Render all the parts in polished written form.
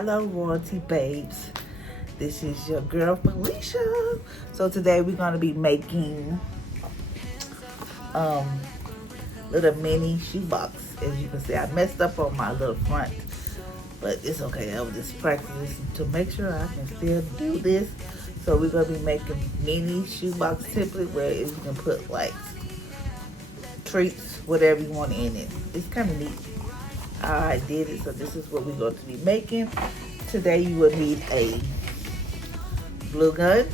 Hello royalty babes, this is your girl Felicia. So today we're going to be making little mini shoebox. As you can see, I messed up on my little front, but it's okay. I was just practicing to make sure I can still do this. So we're going to be making mini shoebox template where you can put like treats, whatever you want in it. It's kind of neat how I did it. So this is what we're going to be making. Today you will need a glue gun,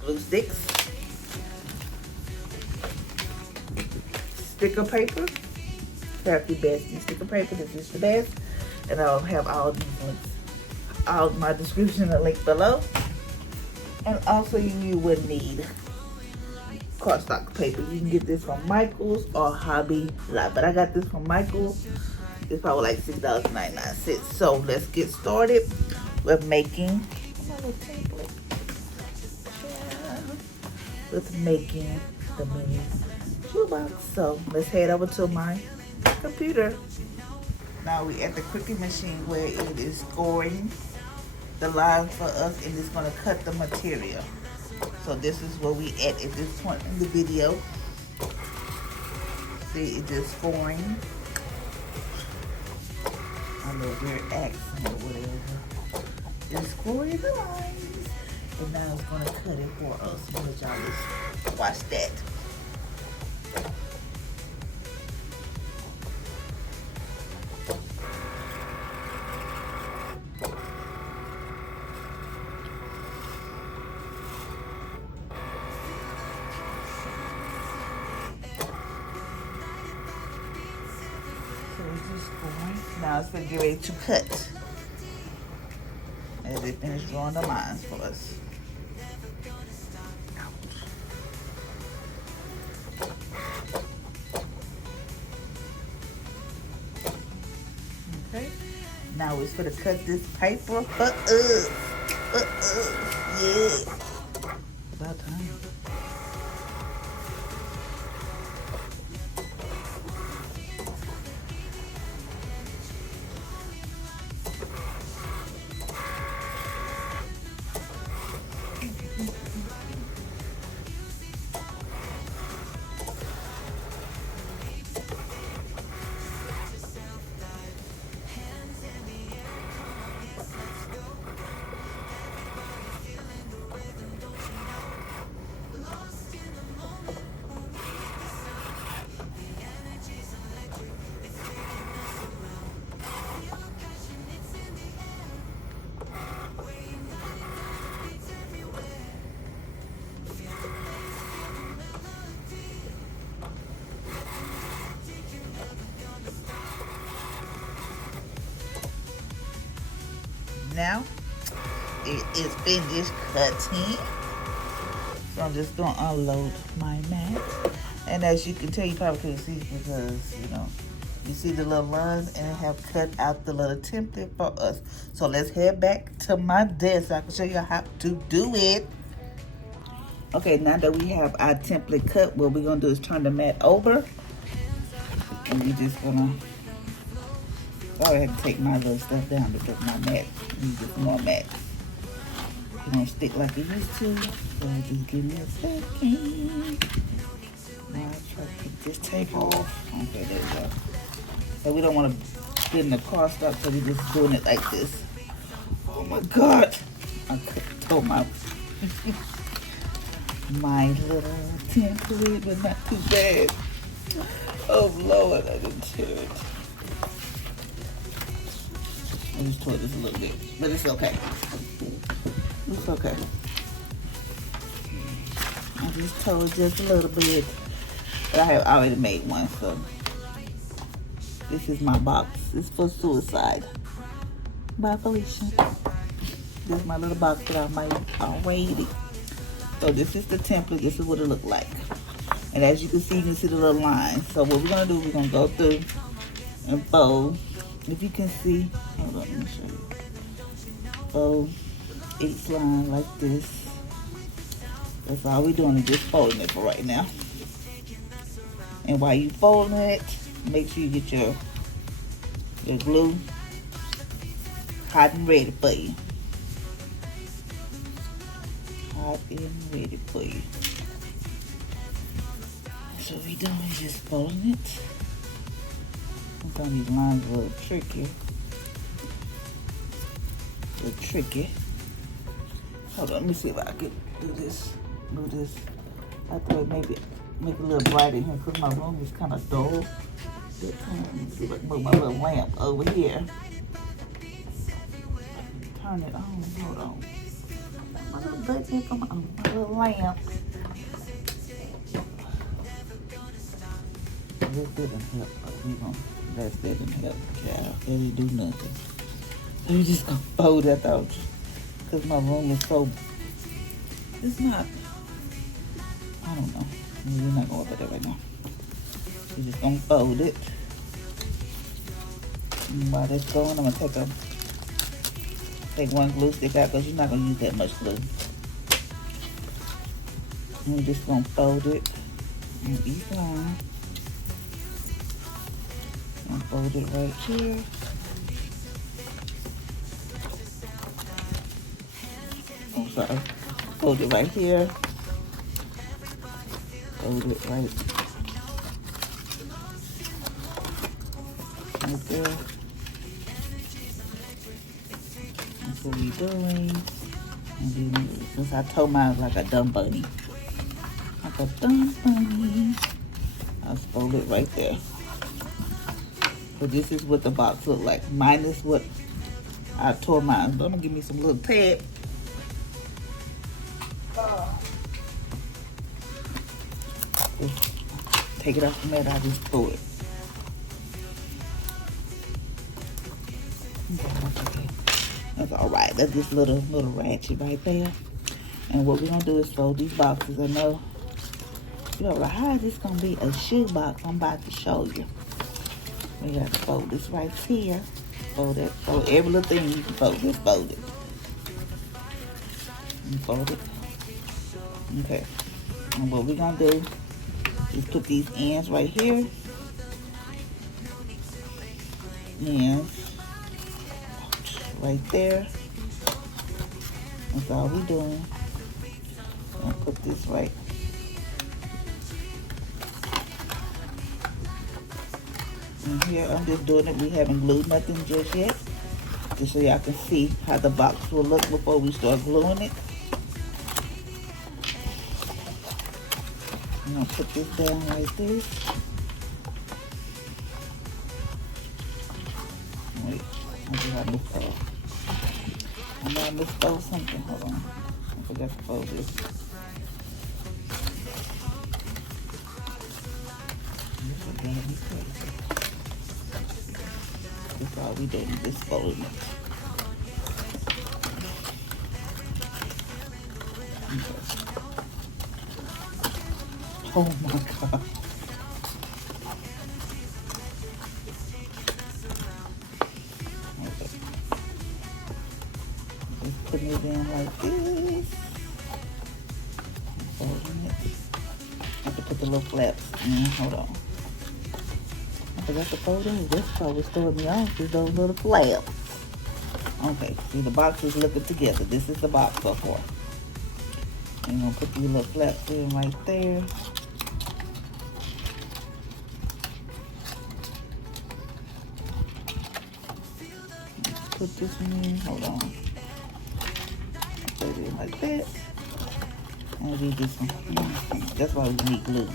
glue sticks, sticker paper, Happy Bestie sticker paper. This is the best. And I'll have all these links, all my description and link below. And also you would need cardstock paper. You can get this from Michael's or Hobby Lobby, but I got this from Michael's. It's probably like $6.99. So let's get started with making the mini shoebox. So let's head over to my computer. Now we at the Cricut machine where it is scoring the lines for us, and it's going to cut the material. So this is where we at this point in the video. See, it's just scoring. I know weird accent or whatever. Just scoring the lines, and now it's gonna cut it for us. Let y'all just watch that. Now it's gonna get ready to cut as they finish drawing the lines for us. Okay, now it's gonna cut this paper for us. Yeah, about time. Now it is finished cutting, so I'm just gonna unload my mat. And as you can tell, you probably couldn't see because you see the little lines, and I have cut out the little template for us. So let's head back to my desk so I can show you how to do it. Okay, now that we have our template cut, what we're gonna do is turn the mat over, and we're just gonna. I had to take my little stuff down because my mat needs just more mat. It don't stick like it used to. So just give me a second. Now I try to get this tape off. Okay, there we go. So we don't want to get in the car stop, so we're just doing it like this. Oh my God! I tore my my little template, but not too bad. Oh Lord, I didn't tear it. I just tore this a little bit, but it's okay. It's okay. I just tore just a little bit, but I have already made one, so this is my box. It's for suicide by Felicia. This is my little box that I made already. So this is the template. This is what it looked like. And as you can see the little lines. So what we're gonna do, we're gonna go through and fold. If you can see, hold on, let me show you. Fold each line like this. That's all we're doing, is just folding it for right now. And while you folding it, make sure you get your glue hot and ready for you. Hot and ready for you. So we doing just folding it. Some of these lines a little tricky. A little tricky. Hold on, let me see if I can do this. I thought maybe make it a little brighter here because my room is kind of dull. Let me see if I can move my little lamp over here. Turn it on. Hold on. My little button for my little lamp. This didn't help, but that didn't help, child. It didn't do nothing. Let me just gonna fold that out because my room is so. It's not. I don't know. We're not going to put that right now. We're just going to fold it. And while that's going, I'm going to take one glue stick out because you're not going to use that much glue. And we're just going to fold it on each line. And fold it right here. I'm sorry. Fold it right here. Fold it right there. That's what we're doing. And then, since I told mine like a dumb bunny. Like a dumb bunny. I'll fold it right there. So this is what the box look like. Minus what I tore mine. But I'm gonna give me some little tape. Take it off the mat, I just throw it. Okay. That's alright. That's this little ratchet right there. And what we're gonna do is fold these boxes. I know you're like, how is this gonna be a shoe box? I'm about to show you. We got to fold this right here. Fold it. Fold every little thing you can fold. Just fold it. And fold it. Okay. And what we're gonna do, just put these ends right here. Ends right there. That's all we doing. And put this right. And here I'm just doing it. We haven't glued nothing just yet. Just so y'all can see how the box will look before we start gluing it. I'm gonna put this down like this. Wait, I think I misfold. I know I misfold something. Hold on. I forgot to fold this. This is gonna be crazy. That's all we did, just folding it. Okay. Oh my God. Okay. Just putting it in like this. Folding it. I have to put the little flaps in. Hold on. I forgot to fold it. That's probably throwing me off is those little flaps. Okay, see the box is looking together. This is the box so far. I'm gonna put these little flaps in right there. Put this one in. Hold on. Put it in like that. And we just, that's why we need glue.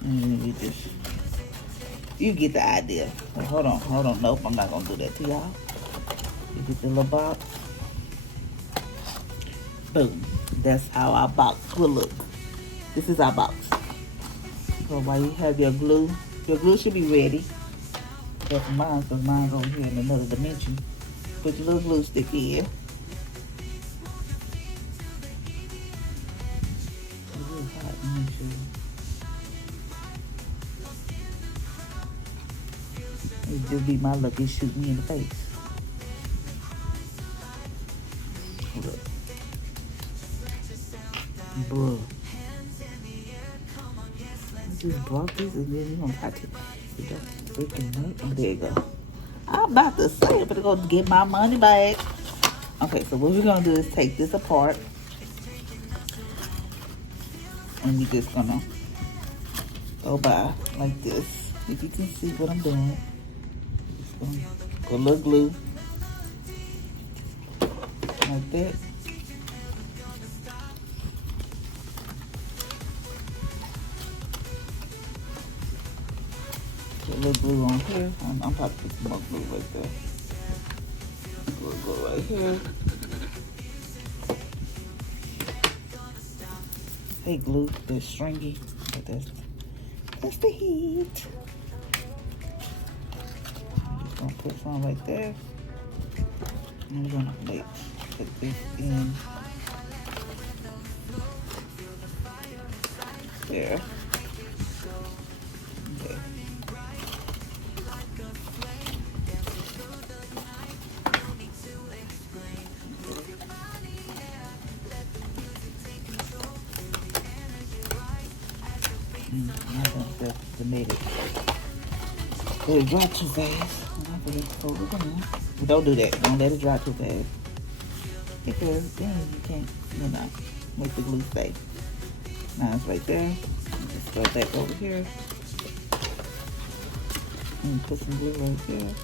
And then we just, you get the idea. So hold on. Nope, I'm not gonna do that to y'all. You get the little box. Boom. That's how our box will look. This is our box. So while you have your glue should be ready. Except for mine, because mine's over here in another dimension. Put your little glue stick in. It just be my luck, it shoot me in the face. Hold up. Bruh. I just brought this and then you're gonna have to get that freaking nut. Oh, there you go. I'm about to say, I'm gonna go get my money back. Okay, so what we're gonna do is take this apart, and we're just gonna go by like this. If you can see what I'm doing, just gonna go a little glue like that. Put a little glue on here. I'm about to put some more glue right there. Glue right here. Hey, glue, that's stringy, but that's the heat. I'm just gonna put some right there. And we're gonna put this in there. Okay. I don't feel to made it. Let it dry too fast. Don't do that. Don't let it dry too fast. Because then you can't, make the glue stay. Now it's right there. Just go back over here. And put some glue right there.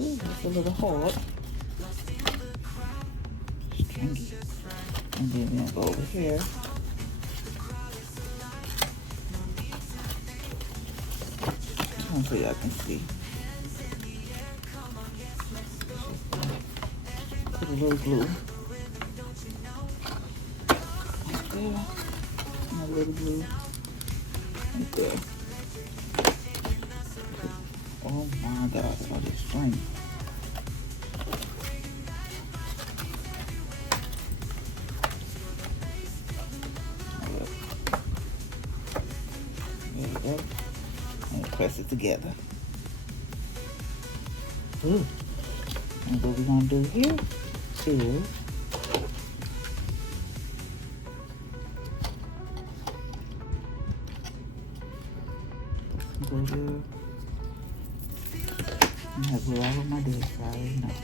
Ooh, that's a little hard. Stringy. And then we'll go over here. So y'all can see. Put a little glue. Right there. And a little glue. Right there. Oh my God, all this string. There you go. And press it together. Ooh. And what we're gonna do here is glue there. I have glue all over my desk, I already know.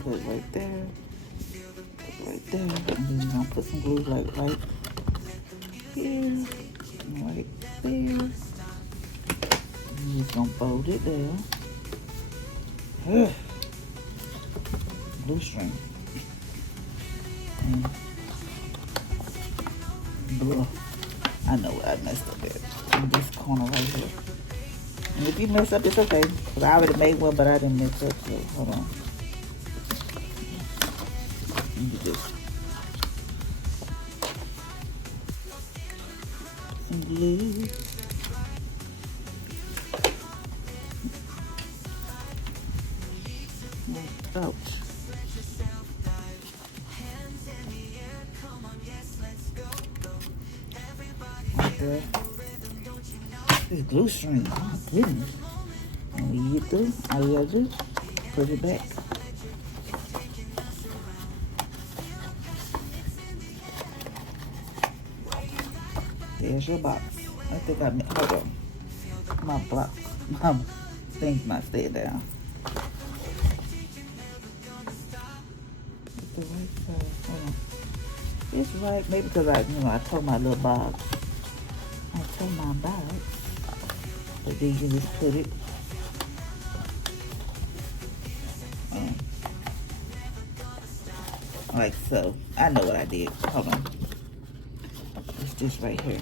Put it right there. Put it right there. And then we're gonna put some glue like right here. Right there. I'm just gonna fold it down. Blue string. And blue. I know what I messed up at. In this corner right here. And if you mess up, it's okay. Because I already made one, but I didn't mess up. So hold on. Let me do some glue. Ouch. Right there. This glue string, oh my goodness. And when you get through, all you gotta do, put it back. There's your box. I think I made, hold on. My block, my thing's not staying down. The right side, hold on. It's right, maybe because I told my little box. I told my box. But then you just put it like so. I know what I did. Hold on. It's just right here.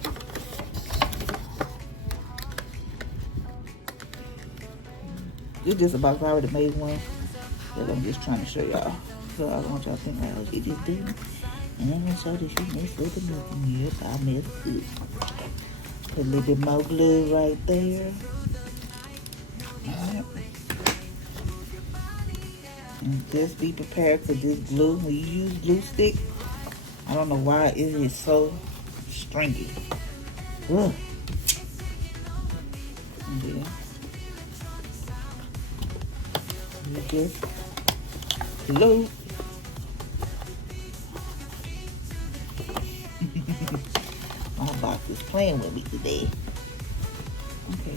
It's just a box. I already made one. But I'm just trying to show y'all. So I don't want y'all to think like, oh, she just did it. And I'm going to show that she messed with the nothing. Yep, I messed good. Put a little bit more glue right there. Alright. And just be prepared for this glue. When you use glue stick, I don't know why it is so stringy. Ugh. And then you just glue. Just playing with me today. Okay,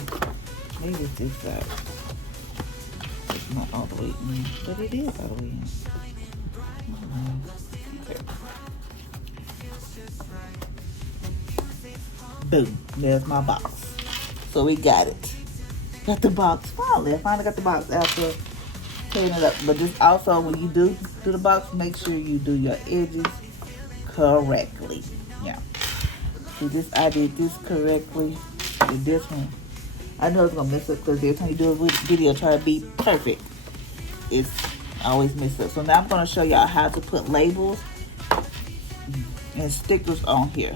maybe it's this side. It's not all the way in, but it is all the way in. Okay. Boom, there's my box. So we got it. Got the box finally. I finally got the box after tearing it up. But just also, when you do the box, make sure you do your edges correctly. Yeah. See, this, I did this correctly with this one. I know it's gonna mess up because every time you do a video, try to be perfect. It's always mess up. So now I'm gonna show y'all how to put labels and stickers on here.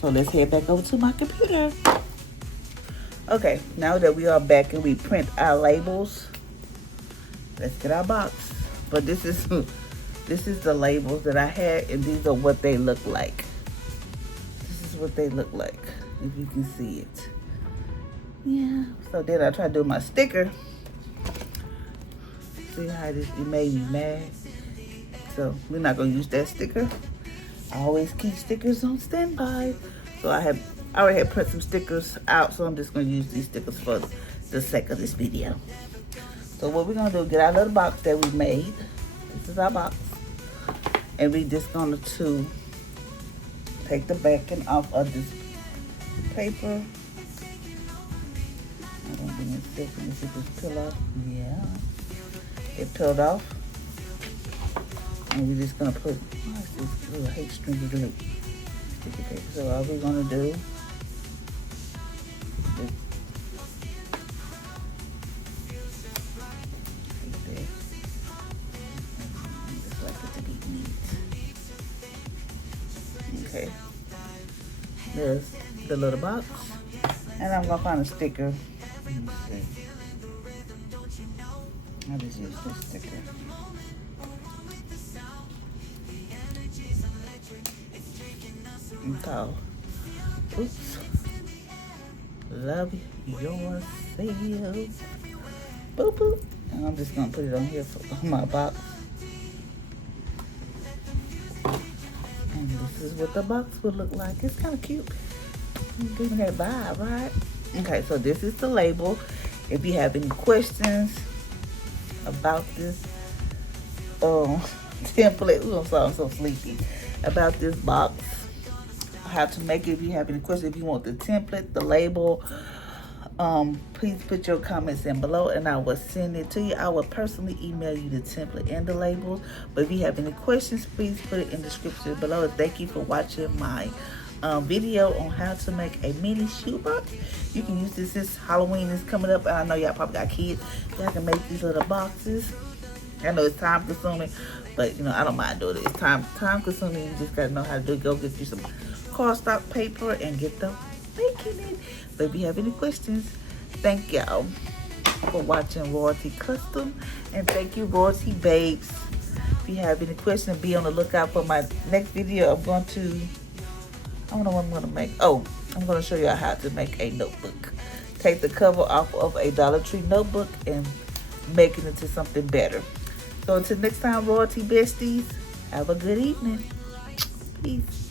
So let's head back over to my computer. Okay, now that we are back and we print our labels, let's get our box. But this is the labels that I had, and these are what they look like. This is what they look like, if you can see it. Yeah, so then I tried to do my sticker. See how it made me mad? So we're not gonna use that sticker. I always keep stickers on standby. So I already had put some stickers out, so I'm just gonna use these stickers for the sake of this video. So what we're gonna do, get our little box that we made. This is our box. And we're just going to take the backing off of this paper. I don't think it's still going to just peel off. Yeah. It peeled off. And we're just going to put, what's this little hate stringy glue? Sticky paper. So all we're going to do is okay, there's the little box, and I'm gonna find a sticker. Let me see. I'll just use this sticker. Okay. Oops. Love yourself. Boop boop. And I'm just gonna put it on here on my box. And this is what the box would look like. It's kind of cute. Giving that vibe, right? Okay, so this is the label. If you have any questions about this template, I'm sorry, I'm so sleepy. About this box, how to make it. If you have any questions, if you want the template, the label, please put your comments in below and I will send it to you. I will personally email you the template and the labels. But if you have any questions, please put it in the description below. Thank you for watching my video on how to make a mini shoebox. You can use this Halloween is coming up, and I know y'all probably got kids. Y'all can make these little boxes. I know it's time consuming, but you know, I don't mind doing it. It's time consuming. You just gotta know how to do it. Go get you some cardstock paper and get them making it. But if you have any questions, thank y'all for watching Royalty Custom, and thank you Royalty Babes. If you have any questions, be on the lookout for my next video. I don't know what I'm gonna make. Oh, I'm gonna show you how to make a notebook. Take the cover off of a Dollar Tree notebook and make it into something better. So until next time, Royalty Besties, have a good evening. Peace.